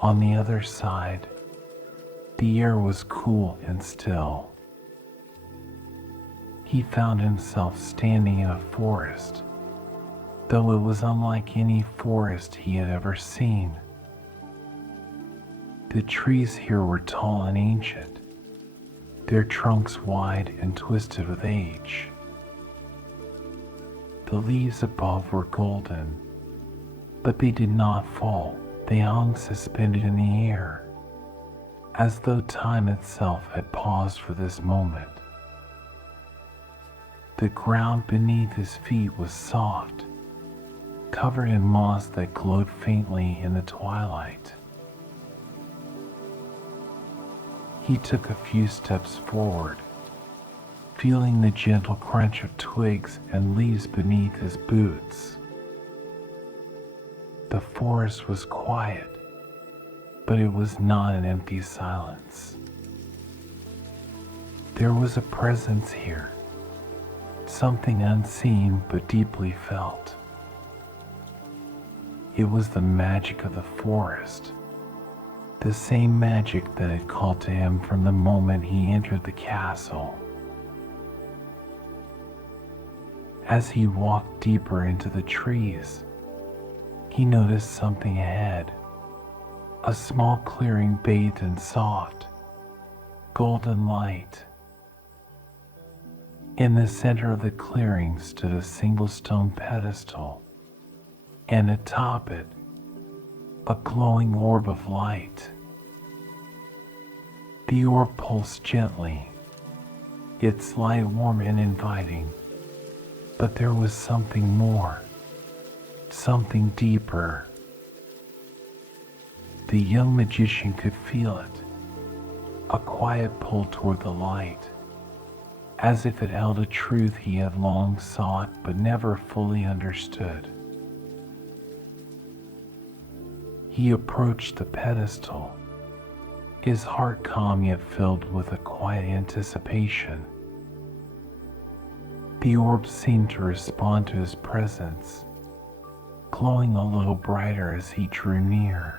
On the other side, the air was cool and still. He found himself standing in a forest, though it was unlike any forest he had ever seen. The trees here were tall and ancient, their trunks wide and twisted with age. The leaves above were golden, but they did not fall. They hung suspended in the air, as though time itself had paused for this moment. The ground beneath his feet was soft, covered in moss that glowed faintly in the twilight. He took a few steps forward, feeling the gentle crunch of twigs and leaves beneath his boots. The forest was quiet, but it was not an empty silence. There was a presence here, something unseen but deeply felt. It was the magic of the forest, the same magic that had called to him from the moment he entered the castle. As he walked deeper into the trees, he noticed something ahead, A small clearing bathed in soft, golden light. In the center of the clearing stood a single stone pedestal, and atop it, a glowing orb of light. The orb pulsed gently, its light warm and inviting, but there was something more, something deeper. The young magician could feel it, a quiet pull toward the light, as if it held a truth he had long sought but never fully understood. He approached the pedestal, his heart calm yet filled with a quiet anticipation. The orb seemed to respond to his presence, glowing a little brighter as he drew near.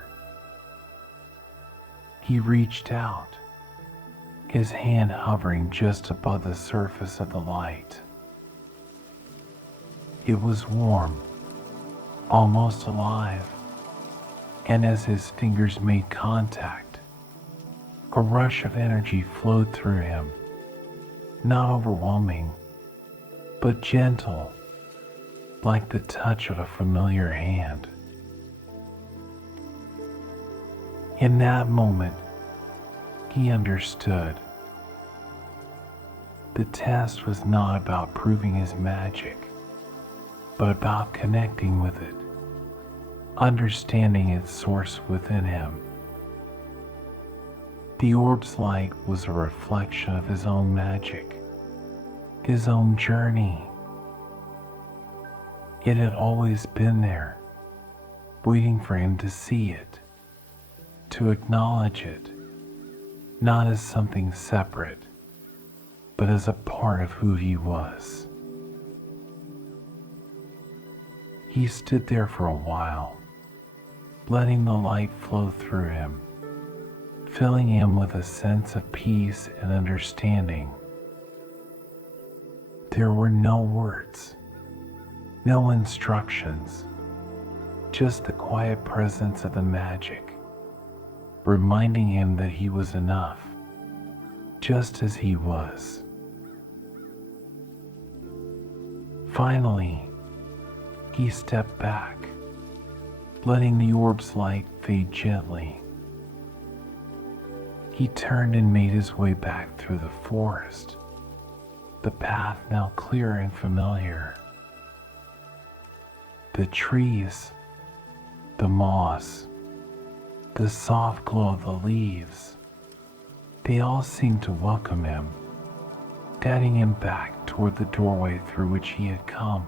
He reached out, his hand hovering just above the surface of the light. It was warm, almost alive, and as his fingers made contact, a rush of energy flowed through him, not overwhelming, but gentle, like the touch of a familiar hand. In that moment, he understood. The test was not about proving his magic, but about connecting with it, understanding its source within him. The orb's light was a reflection of his own magic, his own journey. It had always been there, waiting for him to see it, to acknowledge it, not as something separate, but as a part of who he was. He stood there for a while, letting the light flow through him, filling him with a sense of peace and understanding. There were no words, no instructions, just the quiet presence of the magic, reminding him that he was enough, just as he was. Finally, he stepped back, letting the orb's light fade gently. He turned and made his way back through the forest, the path now clear and familiar. The trees, the moss, the soft glow of the leaves, they all seemed to welcome him, guiding him back toward the doorway through which he had come.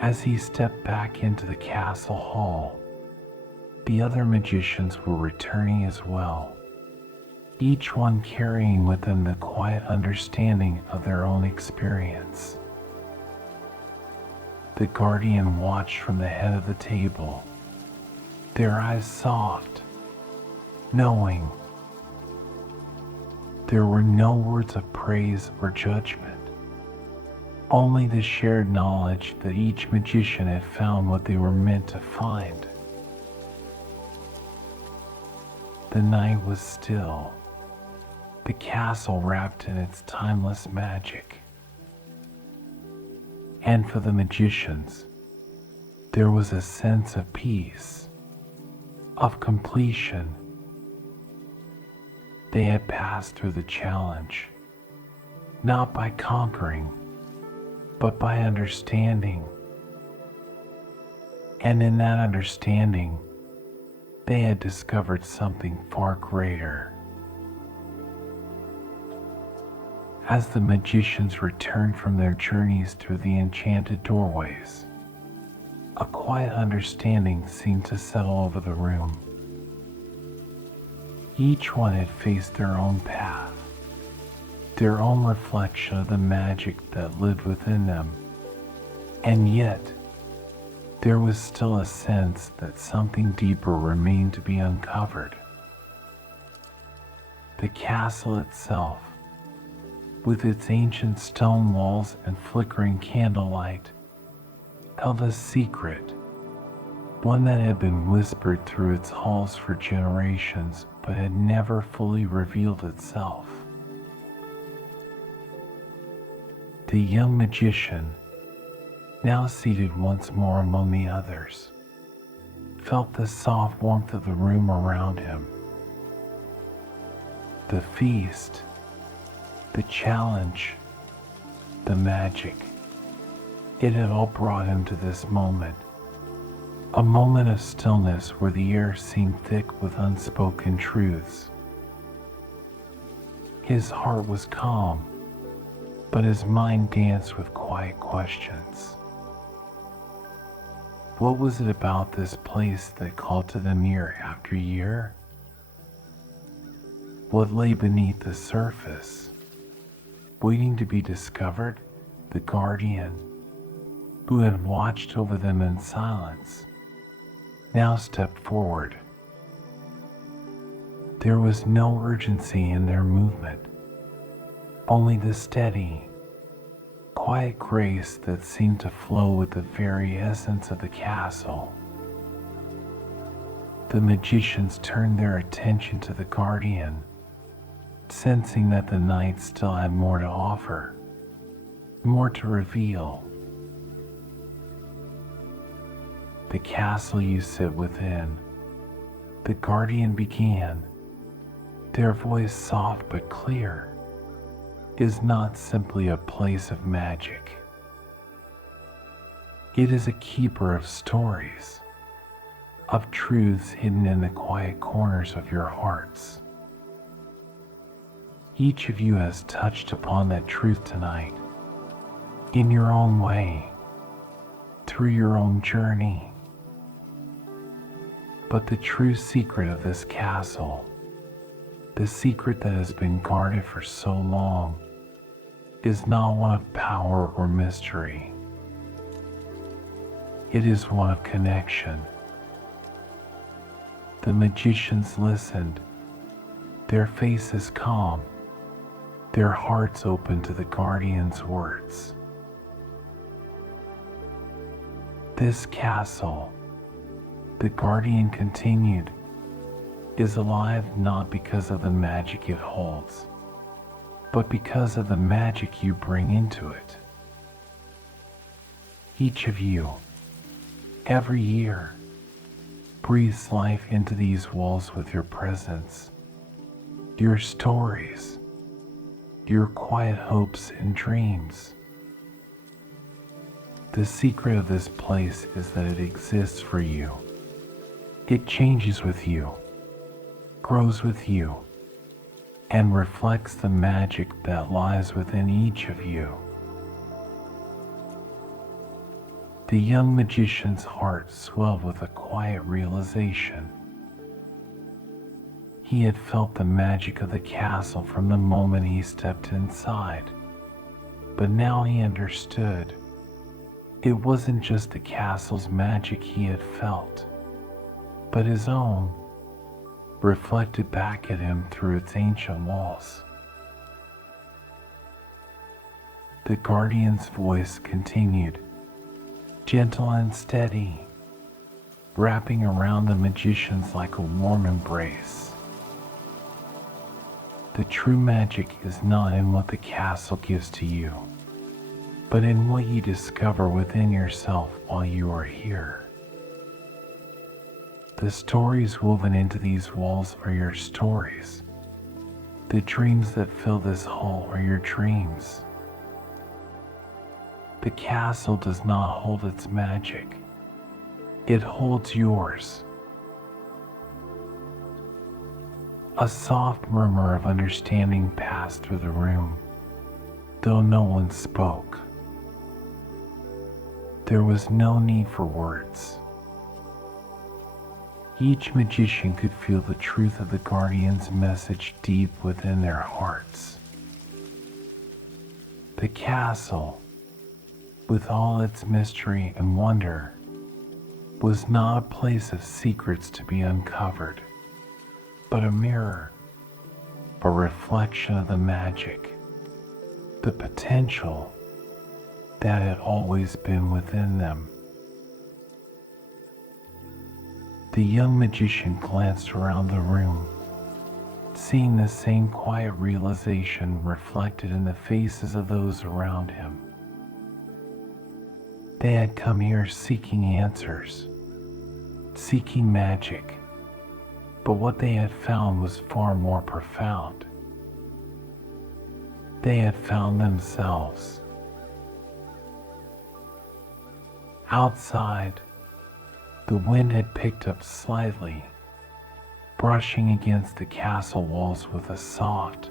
As he stepped back into the castle hall, the other magicians were returning as well, each one carrying with them the quiet understanding of their own experience. The guardian watched from the head of the table, their eyes soft, knowing. There were no words of praise or judgment, only the shared knowledge that each magician had found what they were meant to find. The night was still, the castle wrapped in its timeless magic. And for the magicians, there was a sense of peace, of completion. They had passed through the challenge, not by conquering, but by understanding. And in that understanding, they had discovered something far greater. As the magicians returned from their journeys through the enchanted doorways, a quiet understanding seemed to settle over the room. Each one had faced their own path, their own reflection of the magic that lived within them, and yet there was still a sense that something deeper remained to be uncovered. The castle itself, with its ancient stone walls and flickering candlelight, held a secret one that had been whispered through its halls for generations but had never fully revealed itself. The young magician, now seated once more among the others, felt the soft warmth of the room around him. The feast, the challenge, the magic, it had all brought him to this moment. A moment of stillness where the air seemed thick with unspoken truths. His heart was calm, but his mind danced with quiet questions. What was it about this place that called to them year after year? What lay beneath the surface, waiting to be discovered? The guardian, who had watched over them in silence, now stepped forward. There was no urgency in their movement, only the steady, quiet grace that seemed to flow with the very essence of the castle. The magicians turned their attention to the guardian, sensing that the night still had more to offer, more to reveal. The castle you sit within, the guardian began, their voice soft but clear, is not simply a place of magic. It is a keeper of stories, of truths hidden in the quiet corners of your hearts. Each of you has touched upon that truth tonight, in your own way, through your own journey. But the true secret of this castle, the secret that has been guarded for so long, is not one of power or mystery. It is one of connection. The magicians listened, their faces calm, their hearts open to the guardian's words. This castle, the guardian continued, is alive not because of the magic it holds, but because of the magic you bring into it. Each of you, every year, breathes life into these walls with your presence, your stories, your quiet hopes and dreams. The secret of this place is that it exists for you. It changes with you, grows with you, and reflects the magic that lies within each of you. The young magician's heart swelled with a quiet realization. He had felt the magic of the castle from the moment he stepped inside, but now he understood. It wasn't just the castle's magic he had felt, but his own, reflected back at him through its ancient walls. The guardian's voice continued, gentle and steady, wrapping around the magicians like a warm embrace. The true magic is not in what the castle gives to you, but in what you discover within yourself while you are here. The stories woven into these walls are your stories. The dreams that fill this hall are your dreams. The castle does not hold its magic. It holds yours. A soft murmur of understanding passed through the room, though no one spoke. There was no need for words. Each magician could feel the truth of the guardian's message deep within their hearts. The castle, with all its mystery and wonder, was not a place of secrets to be uncovered, but a mirror, a reflection of the magic, the potential that had always been within them. The young magician glanced around the room, seeing the same quiet realization reflected in the faces of those around him. They had come here seeking answers, seeking magic, but what they had found was far more profound. They had found themselves. Outside, the wind had picked up slightly, brushing against the castle walls with a soft,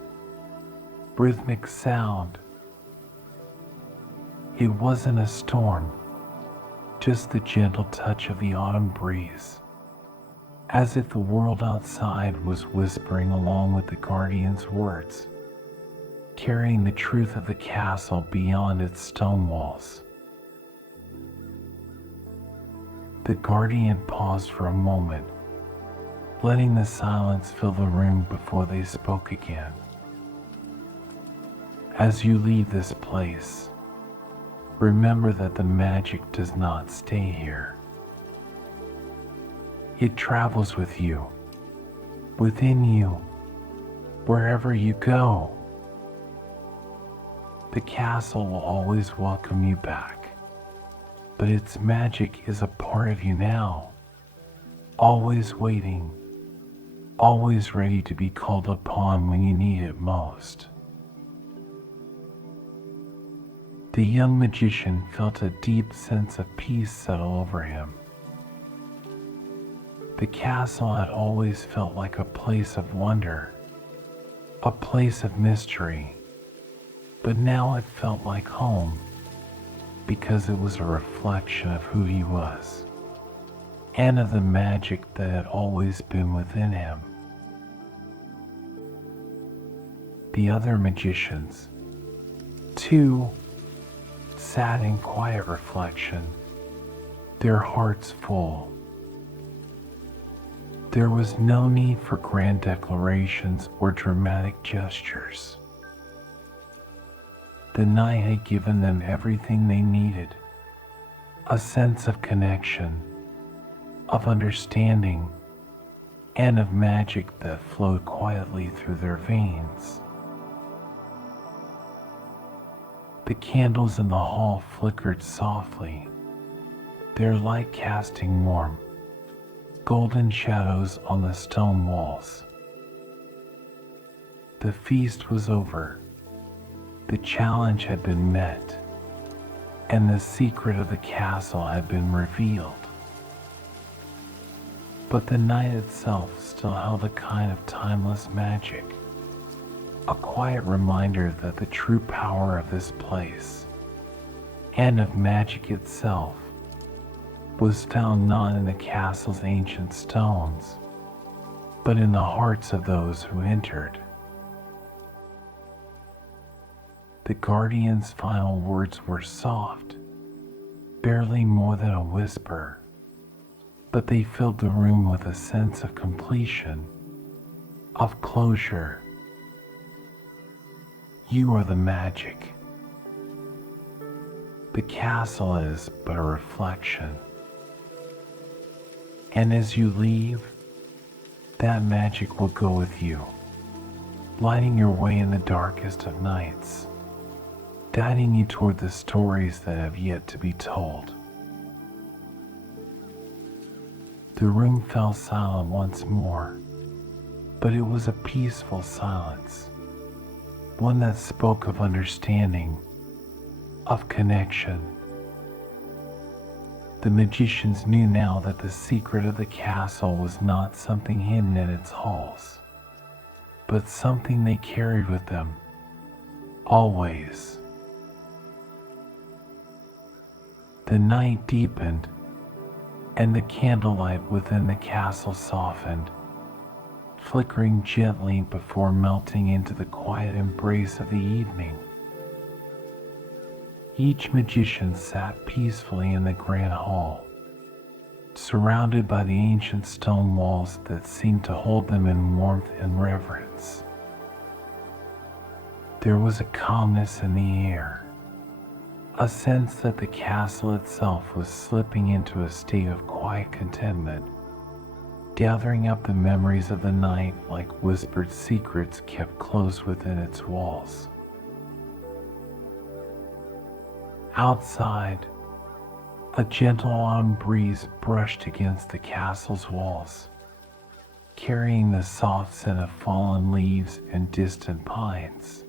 rhythmic sound. It wasn't a storm, just the gentle touch of the autumn breeze, as if the world outside was whispering along with the guardian's words, carrying the truth of the castle beyond its stone walls. The guardian paused for a moment, letting the silence fill the room before they spoke again. As you leave this place, remember that the magic does not stay here. It travels with you, within you, wherever you go. The castle will always welcome you back, but its magic is a part of you now, always waiting, always ready to be called upon when you need it most. The young magician felt a deep sense of peace settle over him. The castle had always felt like a place of wonder, a place of mystery, but now it felt like home because it was a reflection of who he was and of the magic that had always been within him. The other magicians, too, sat in quiet reflection, their hearts full. There was no need for grand declarations or dramatic gestures. The night had given them everything they needed, a sense of connection, of understanding, and of magic that flowed quietly through their veins. The candles in the hall flickered softly, their light casting warm, golden shadows on the stone walls. The feast was over. The challenge had been met, and the secret of the castle had been revealed. But the night itself still held a kind of timeless magic, a quiet reminder that the true power of this place, and of magic itself, was found not in the castle's ancient stones, but in the hearts of those who entered. The guardian's final words were soft, barely more than a whisper, but they filled the room with a sense of completion, of closure. You are the magic. The castle is but a reflection. And as you leave, that magic will go with you, lighting your way in the darkest of nights, guiding you toward the stories that have yet to be told. The room fell silent once more, but it was a peaceful silence, one that spoke of understanding, of connection. The magicians knew now that the secret of the castle was not something hidden in its halls, but something they carried with them, always. The night deepened, and the candlelight within the castle softened, flickering gently before melting into the quiet embrace of the evening. Each magician sat peacefully in the grand hall, surrounded by the ancient stone walls that seemed to hold them in warmth and reverence. There was a calmness in the air, a sense that the castle itself was slipping into a state of quiet contentment, gathering up the memories of the night like whispered secrets kept close within its walls. Outside, a gentle autumn breeze brushed against the castle's walls, carrying the soft scent of fallen leaves and distant pines.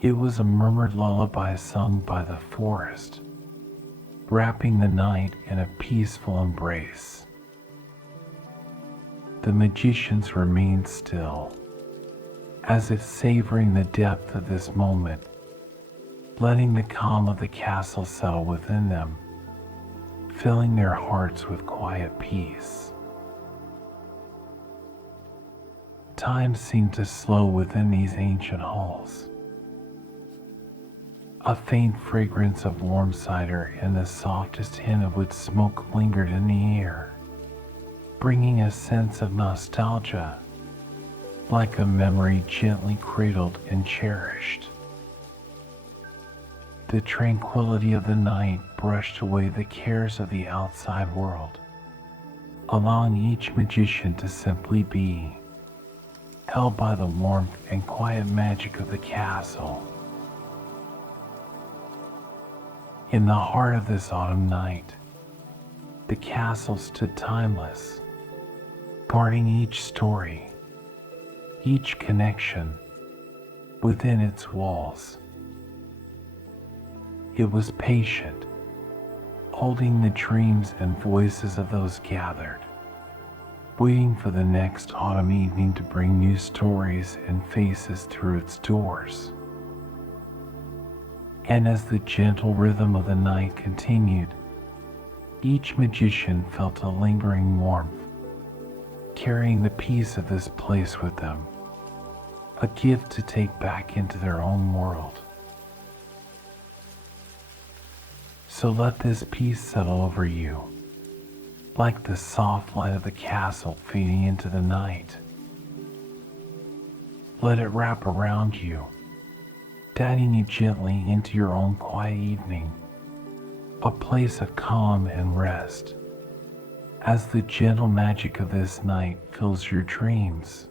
It was a murmured lullaby sung by the forest, wrapping the night in a peaceful embrace. The magicians remained still, as if savoring the depth of this moment, letting the calm of the castle settle within them, filling their hearts with quiet peace. Time seemed to slow within these ancient halls. A faint fragrance of warm cider and the softest hint of wood smoke lingered in the air, bringing a sense of nostalgia, like a memory gently cradled and cherished. The tranquility of the night brushed away the cares of the outside world, allowing each magician to simply be, held by the warmth and quiet magic of the castle. In the heart of this autumn night, the castle stood timeless, guarding each story, each connection within its walls. It was patient, holding the dreams and voices of those gathered, waiting for the next autumn evening to bring new stories and faces through its doors. And as the gentle rhythm of the night continued, each magician felt a lingering warmth, carrying the peace of this place with them, a gift to take back into their own world. So let this peace settle over you, like the soft light of the castle fading into the night. Let it wrap around you, guiding you gently into your own quiet evening, a place of calm and rest, as the gentle magic of this night fills your dreams.